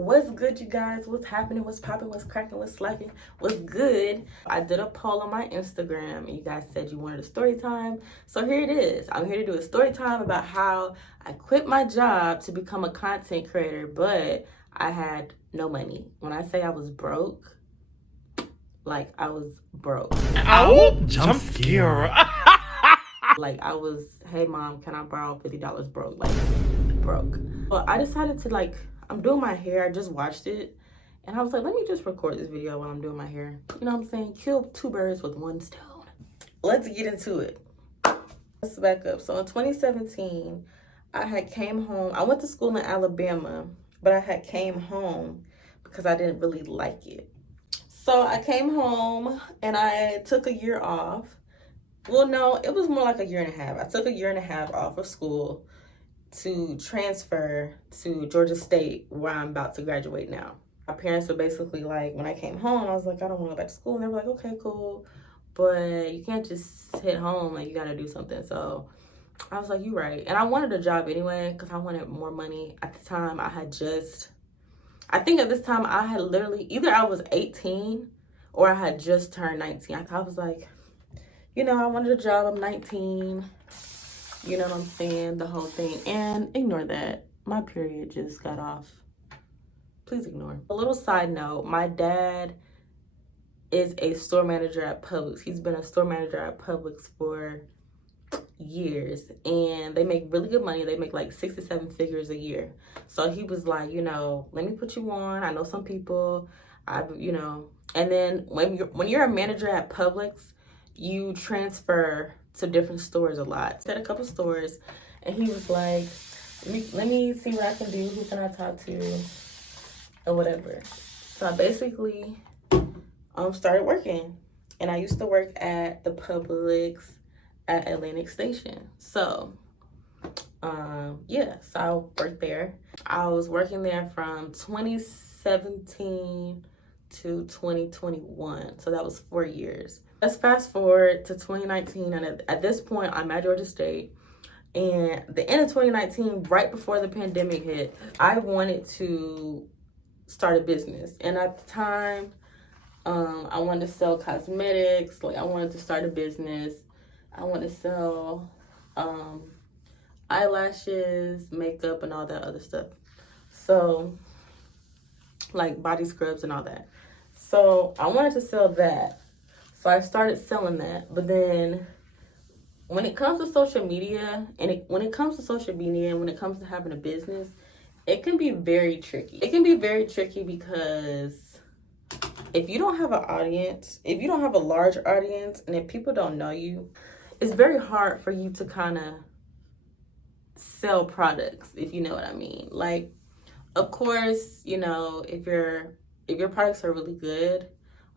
What's good, you guys? What's happening? What's popping? What's cracking? What's slacking? What's good? I did a poll on my Instagram and you guys said you wanted a story time. So here it is. I'm here to do a story time about how I quit my job to become a content creator, but I had no money. When I say I was broke, like I was broke. Ow! Jump scare. Like I was, hey mom, can I borrow $50 broke? Like broke. Well, I decided to I'm doing my hair. I just watched it and I was like, let me just record this video while I'm doing my hair. You know what I'm saying? Kill two birds with one stone. Let's get into it. Let's back up. So in 2017, I had came home. I went to school in Alabama, but I had came home because I didn't really like it. So I came home and I took a year off. Well, no, it was more like a year and a half. I took a year and a half off of school to transfer to Georgia State, where I'm about to graduate now. My parents were basically like, when I came home, I was like, I don't want to go back to school. And they were like, okay, cool. But you can't just sit home, like you got to do something. So I was like, you're right. And I wanted a job anyway, because I wanted more money. At the time, I think at this time, I had literally, either I was 18 or I had just turned 19. I was like, you know, I wanted a job, I'm 19. You know what I'm saying? The whole thing. And ignore that. My period just got off. Please ignore. A little side note, my dad is a store manager at Publix. He's been a store manager at Publix for years. And they make really good money. They make like 6 to 7 figures a year. So he was like, you know, let me put you on. I know some people. And then when you're a manager at Publix, you transfer to different stores a lot. At a couple stores, and he was like, let me see what I can do. Who can I talk to? Or whatever. So I basically started working. And I used to work at the Publix at Atlantic Station. So so I worked there. I was working there from 2017 to 2021. So that was 4 years. Let's fast forward to 2019, and at this point, I'm at Georgia State. And the end of 2019, right before the pandemic hit, I wanted to start a business. And at the time, I wanted to sell cosmetics. Like I wanted to start a business. I wanted to sell eyelashes, makeup, and all that other stuff. So, like body scrubs and all that. So I wanted to sell that. So I started selling that. But then when it comes to social media, when it comes to having a business, it can be very tricky. It can be very tricky because if you don't have an audience, if you don't have a large audience, and if people don't know you, it's very hard for you to kind of sell products, if you know what I mean. Like, of course, you know, if your products are really good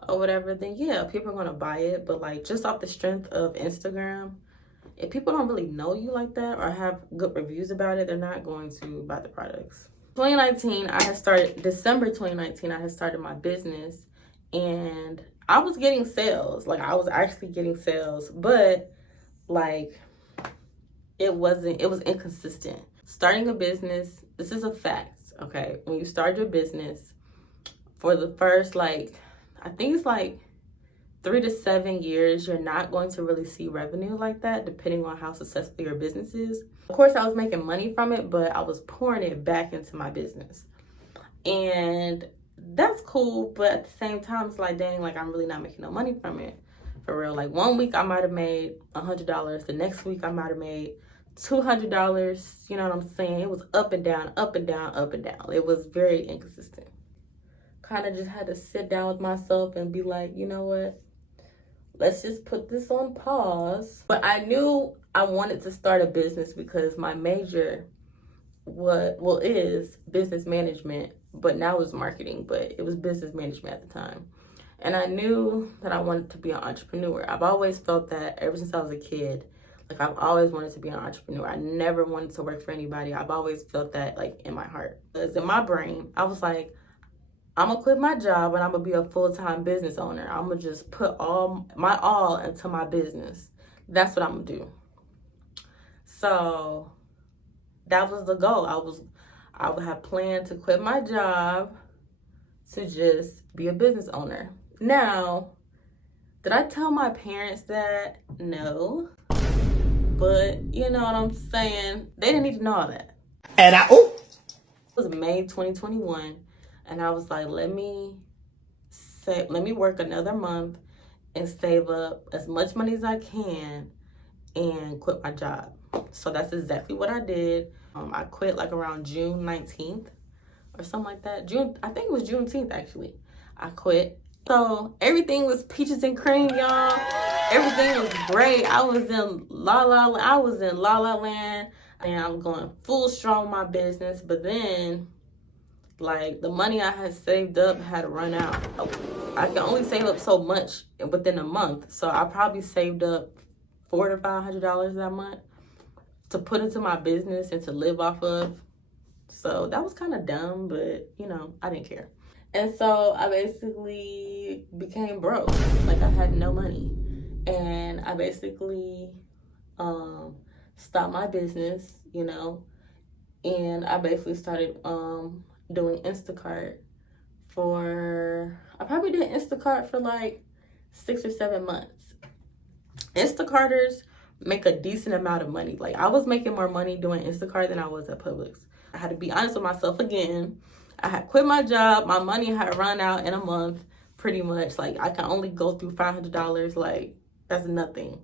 or whatever, then yeah, people are going to buy it. But like just off the strength of Instagram, if people don't really know you like that or have good reviews about it, they're not going to buy the products. December 2019, I had started my business and I was getting sales. Like I was actually getting sales, but like it was inconsistent. Starting a business, this is a fact, okay? When you start your business, for the first I think it's 3 to 7 years, you're not going to really see revenue like that, depending on how successful your business is. Of course, I was making money from it, but I was pouring it back into my business. And that's cool, but at the same time, it's like, dang, like I'm really not making no money from it. For real. Like one week I might have made $100. The next week I might have made $200. You know what I'm saying? It was up and down, up and down, up and down. It was very inconsistent. Kind of just had to sit down with myself and be like, you know what? Let's just put this on pause. But I knew I wanted to start a business because my major is business management, but now it's marketing, but it was business management at the time. And I knew that I wanted to be an entrepreneur. I've always felt that ever since I was a kid. Like I've always wanted to be an entrepreneur. I never wanted to work for anybody. I've always felt that like in my heart. Because in my brain, I was like, I'm gonna quit my job and I'm gonna be a full-time business owner. I'm gonna just put all into my business. That's what I'm gonna do. So that was the goal. I would have planned to quit my job to just be a business owner. Now, did I tell my parents that? No. But you know what I'm saying? They didn't need to know all that. And it was May 2021, and I was like, let me work another month and save up as much money as I can and quit my job. So that's exactly what I did. I quit like around June 19th or something like that. I think it was Juneteenth actually. I quit. So everything was peaches and cream, y'all. Everything was great. I was in La La Land, and I'm going full strong with my business. But then, like, the money I had saved up had run out. I can only save up so much within a month. So I probably saved up $400 to $500 that month to put into my business and to live off of. So that was kind of dumb, but you know, I didn't care. And so I basically became broke. Like, I had no money. And I basically stopped my business, you know, and I basically started doing Instacart I probably did Instacart for like 6 or 7 months. Instacarters make a decent amount of money. Like, I was making more money doing Instacart than I was at Publix. I had to be honest with myself again. I had quit my job. My money had run out in a month, pretty much. Like, I can only go through $500. Like, that's nothing.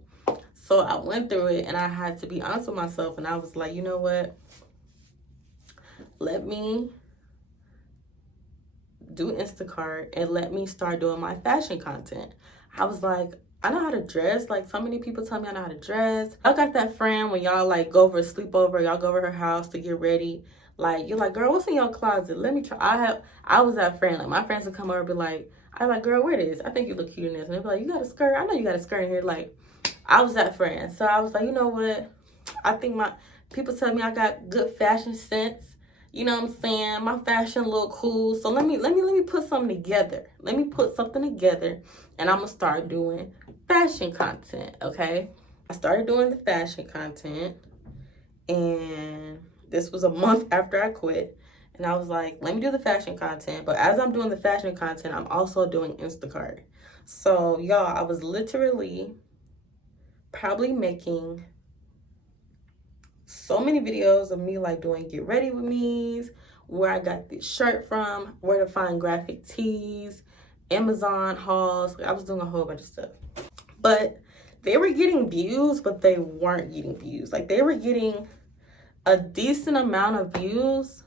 So I went through it, and I had to be honest with myself. And I was like, you know what? Let me do Instacart and let me start doing my fashion content. I was like, I know how to dress. Like, so many people tell me I know how to dress. I got that friend when y'all like go over a sleepover, y'all go over her house to get ready. Like, you're like, girl, what's in your closet? Let me try. I was that friend. Like, my friends would come over and be like, I'm like, girl, wear this. I think you look cute in this. And they'd be like, you got a skirt? I know you got a skirt in here. Like, I was that friend. So I was like, you know what? I think people tell me I got good fashion sense. You know what I'm saying? My fashion look cool. So let me put something together. Let me put something together, and I'm gonna start doing fashion content, okay? I started doing the fashion content, and this was a month after I quit. And I was like, let me do the fashion content. But as I'm doing the fashion content, I'm also doing Instacart. So y'all, I was literally probably making so many videos of me like doing get ready with me's, where I got this shirt from, where to find graphic tees, Amazon hauls. I was doing a whole bunch of stuff. But they were getting views, but they weren't getting views. Like, they were getting a decent amount of views,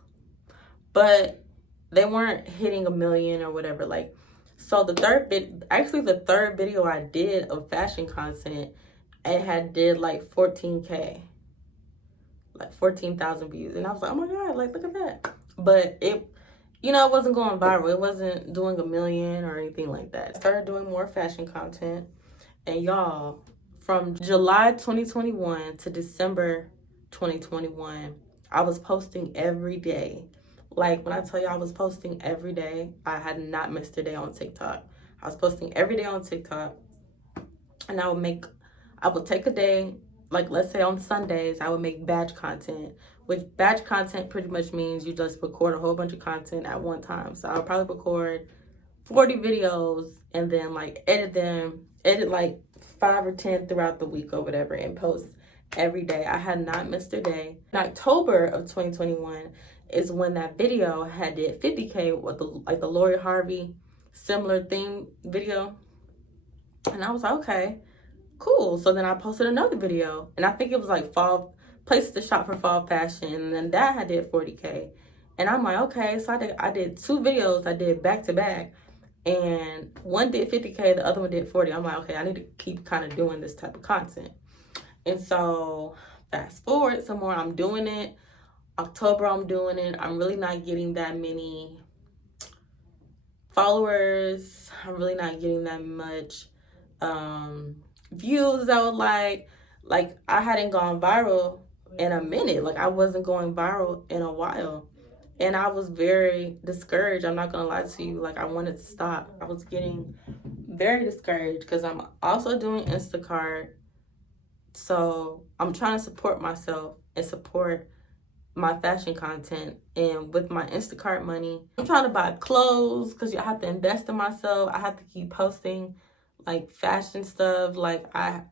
but they weren't hitting 1 million or whatever. Like, so the third video I did of fashion content, it did like 14K. Like 14,000 views. And I was like, oh my God, like, look at that. But it, you know, it wasn't going viral. It wasn't doing 1 million or anything like that. I started doing more fashion content. And y'all, from July 2021 to December 2021, I was posting every day. Like, when I tell you I was posting every day, I had not missed a day on TikTok. I was posting every day on TikTok. And I would take a day, like, let's say on Sundays, I would make batch content, which batch content pretty much means you just record a whole bunch of content at one time. So I'll probably record 40 videos and then like edit like 5 or 10 throughout the week or whatever, and post every day. I had not missed a day. In October of 2021 is when that video had did 50K with the Lori Harvey similar theme video. And I was like, okay, cool. So then I posted another video, and I think it was like fall places to shop for fall fashion, and then that had did 40K. And I'm like, okay, so I did 2 videos I did back to back, and one did 50K, the other one did 40. I'm like, okay, I need to keep kind of doing this type of content. And so fast forward some more, I'm doing it. October, I'm doing it. I'm really not getting that many followers. I'm really not getting that much views as I would like. Like, I hadn't gone viral in a minute. Like, I wasn't going viral in a while. And I was very discouraged. I'm not gonna lie to you. Like, I wanted to stop. I was getting very discouraged because I'm also doing Instacart. So I'm trying to support myself and support my fashion content, and with my Instacart money, I'm trying to buy clothes because I have to invest in myself. I have to keep posting like fashion stuff. Like I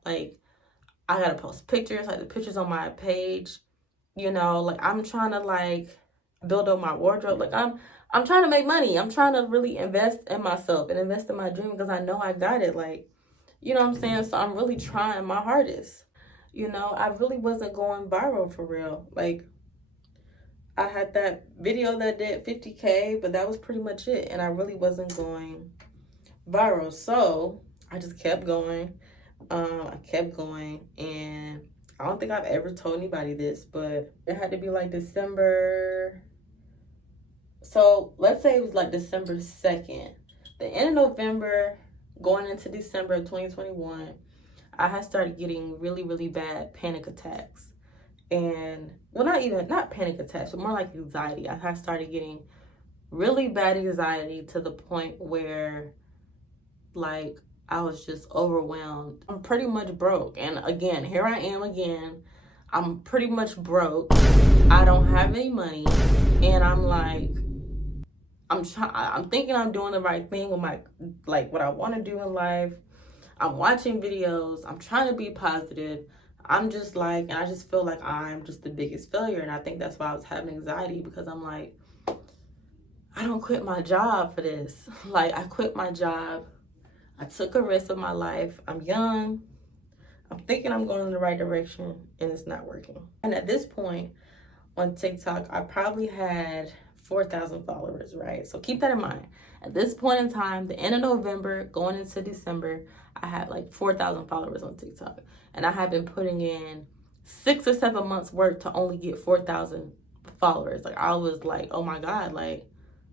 gotta post pictures, like the pictures on my page. Like I'm trying to like build up my wardrobe. Like I'm trying to make money. I'm trying to really invest in myself and invest in my dream because I know I got it. Like, you know what I'm saying? So I'm really trying my hardest. I really wasn't going viral for real. Like, I had that video that did 50K, but that was pretty much it. And I really wasn't going viral. So I just kept going. I kept going. And I don't think I've ever told anybody this, but it had to be like December. So let's say it was like December 2nd. The end of November, going into December of 2021, I had started getting really, really bad panic attacks. And, well, not panic attacks, but more like anxiety. I had started getting really bad anxiety to the point where, like, I was just overwhelmed. I'm pretty much broke. And again, here I am again. I'm pretty much broke. I don't have any money. And I'm like, I'm thinking I'm doing the right thing with what I want to do in life. I'm watching videos. I'm trying to be positive. I'm just like, and I just feel like I'm just the biggest failure. And I think that's why I was having anxiety, because I'm like, I don't quit my job for this. Like, I quit my job. I took a risk of my life. I'm young. I'm thinking I'm going in the right direction, and it's not working. And at this point on TikTok, I probably had 4,000 followers, right? So keep that in mind. At this point in time, the end of November, going into December, I had like 4,000 followers on TikTok. And I had been putting in 6 or 7 months work to only get 4,000 followers. Like, I was like, oh my God, like,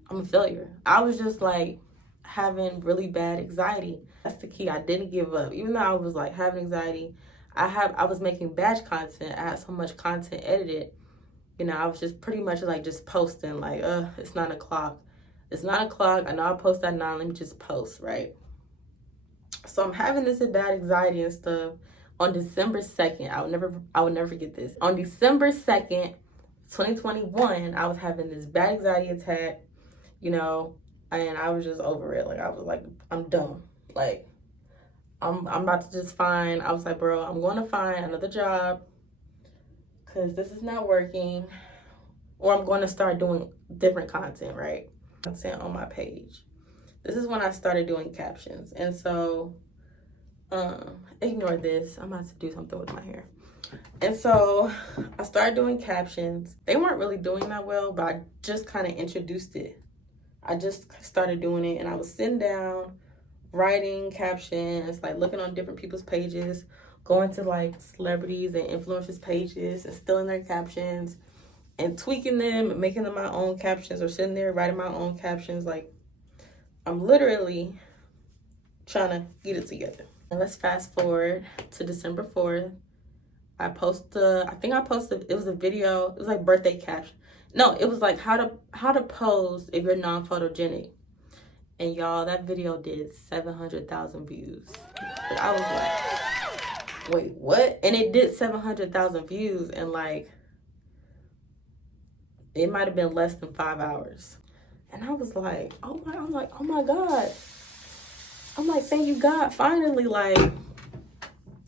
I'm a failure. I was just like having really bad anxiety. That's the key. I didn't give up. Even though I was like having anxiety, I was making batch content. I had so much content edited. I was just pretty much like just posting like, it's 9 o'clock. It's 9 o'clock. I know I post at 9. Let me just post, right? So I'm having this bad anxiety and stuff. On December 2nd, I would never forget this. On December 2nd, 2021, I was having this bad anxiety attack, and I was just over it. Like, I was like, I'm done. Like, I'm about to just find, I was like, bro, I'm going to find another job because this is not working, or I'm going to start doing different content, right? Content on my page. This is when I started doing captions. And so, ignore this. I'm about to do something with my hair. And so I started doing captions. They weren't really doing that well, but I just kind of introduced it. I just started doing it, and I was sitting down, writing captions, like looking on different people's pages, going to like celebrities and influencers pages and stealing their captions and tweaking them and making them my own captions, or sitting there writing my own captions. Like, I'm literally trying to get it together. And let's fast forward to December 4th. I think I posted, it was a video, it was like birthday caption. No, it was like how to pose if you're non-photogenic. And y'all, that video did 700,000 views. But I was like, wait, what? And it did 700,000 views in like, it might have been less than 5 hours. And I was like, oh my God. I'm like, thank you, God. Finally, like,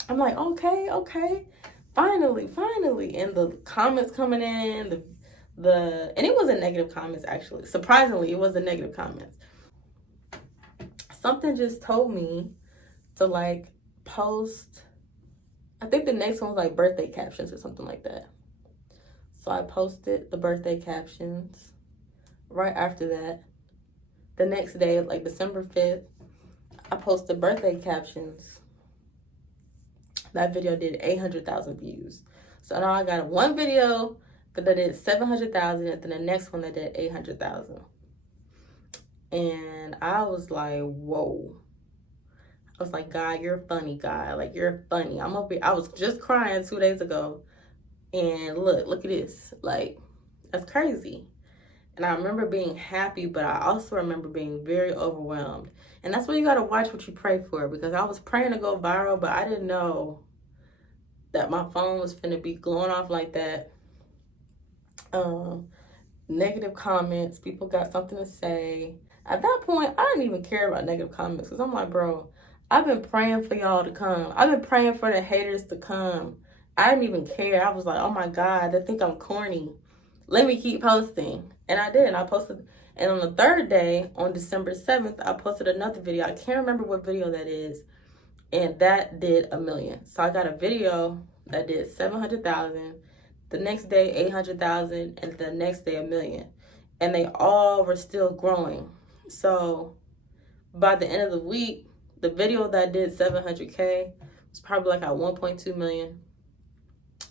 I'm like, okay. Finally. And the comments coming in, and it wasn't negative comments, actually. Surprisingly, it wasn't negative comments. Something just told me to like post, I think the next one was like birthday captions or something like that. So I posted the birthday captions. Right after that, the next day, like December 5th, I posted birthday captions. That video did 800,000 views. So now I got one video that did 700,000, and then the next one that did 800,000. And I was like, whoa. I was like, God, you're funny, God. Like, you're funny. I was just crying 2 days ago. And look at this. Like, that's crazy. And I remember being happy, but I also remember being very overwhelmed. And that's why you got to watch what you pray for, because I was praying to go viral, but I didn't know that my phone was finna be glowing off like that. Negative comments. People got something to say. At that point, I didn't even care about negative comments because I'm like, bro, I've been praying for y'all to come. I've been praying for the haters to come. I didn't even care. I was like, oh my God, they think I'm corny. Let me keep posting. And I did. I posted. And on the third day, on December 7th, I posted another video. I can't remember what video that is. And that did 1 million. So I got a video that did 700,000. The next day, 800,000. And the next day, 1 million. And they all were still growing. So by the end of the week, the video that did 700K was probably like at 1.2 million.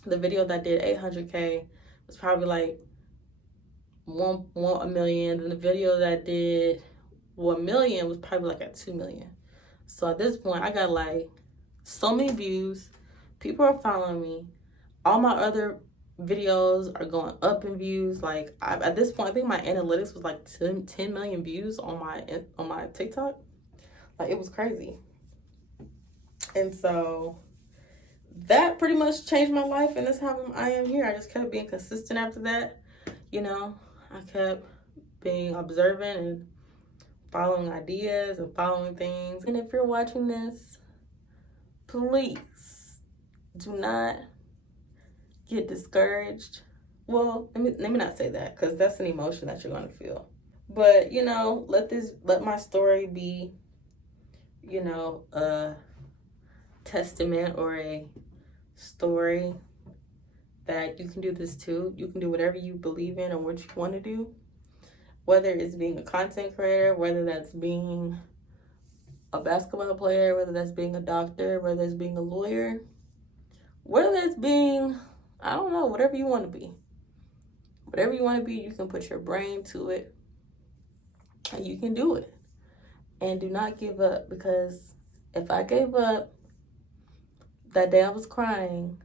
The video that did 800K was probably like 1 million. And the video that did 1 million was probably like at 2 million. So at this point, I got like so many views. People are following me. All my other videos are going up in views. Like at this point, I think my analytics was like 10 million views on my TikTok. Like, it was crazy. And so that pretty much changed my life, and that's how I am here. I just kept being consistent after that. You know, I kept being observant and following ideas and following things. And if you're watching this, please do not get discouraged. Well, let me not say that, because that's an emotion that you're going to feel. But, you know, let my story be, you know, a testament or a story that you can do this too. You can do whatever you believe in or what you want to do. Whether it's being a content creator, whether that's being a basketball player, whether that's being a doctor, whether that's being a lawyer, whether that's being, I don't know, whatever you want to be. Whatever you want to be, you can put your brain to it and you can do it. And do not give up, because if I gave up that day I was crying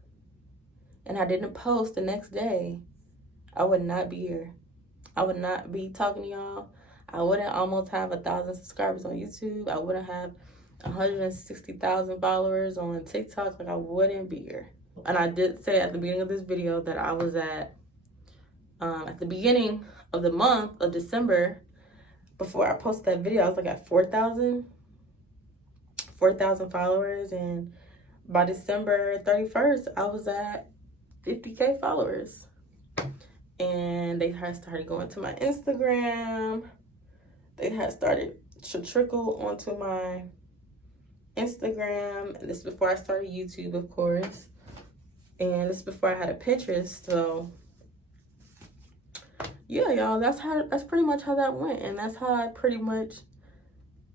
and I didn't post the next day, I would not be here. I would not be talking to y'all. I wouldn't almost have 1,000 subscribers on YouTube. I wouldn't have 160,000 followers on TikTok. Like, I wouldn't be here. And I did say at the beginning of this video that I was at the beginning of the month of December, before I posted that video, I was like at 4,000 followers. And by December 31st, I was at 50K followers. And they had started going to my Instagram. They had started to trickle onto my Instagram. And this is before I started YouTube, of course. And this is before I had a Pinterest. So yeah, y'all, that's pretty much how that went. And that's how I pretty much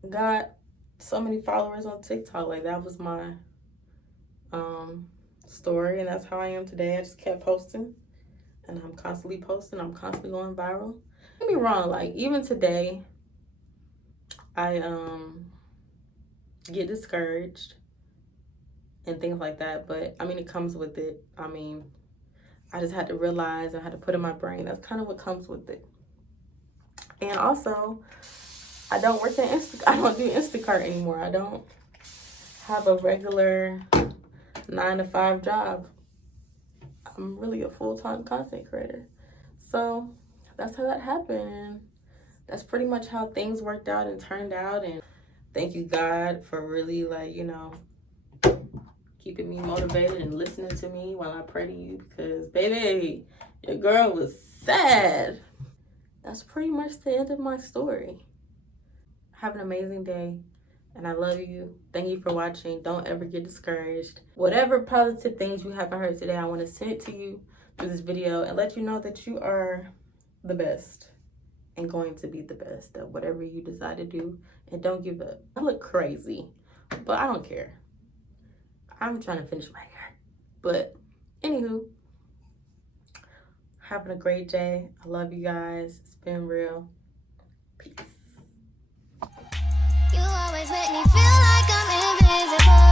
got so many followers on TikTok. Like, that was my story, and that's how I am today. I just kept posting, and I'm constantly posting. I'm constantly going viral. Don't get me wrong, like, even today, I get discouraged and things like that. But I mean, it comes with it. I mean, I just had to realize, I had to put in my brain, that's kind of what comes with it. And also, I don't work at I don't do Instacart anymore. I don't have a regular 9-to-5 job. I'm really a full-time content creator. So that's how that happened. And that's pretty much how things worked out and turned out. And thank you, God, for really, like, you know, keeping me motivated and listening to me while I pray to you, because, baby, your girl was sad. That's pretty much the end of my story. Have an amazing day, and I love you. Thank you for watching. Don't ever get discouraged. Whatever positive things you haven't heard today, I want to send it to you through this video and let you know that you are the best and going to be the best at whatever you decide to do. And don't give up. I look crazy, but I don't care. I'm trying to finish my hair. But anywho, having a great day. I love you guys. It's been real. Peace. You always make me feel like I'm invisible.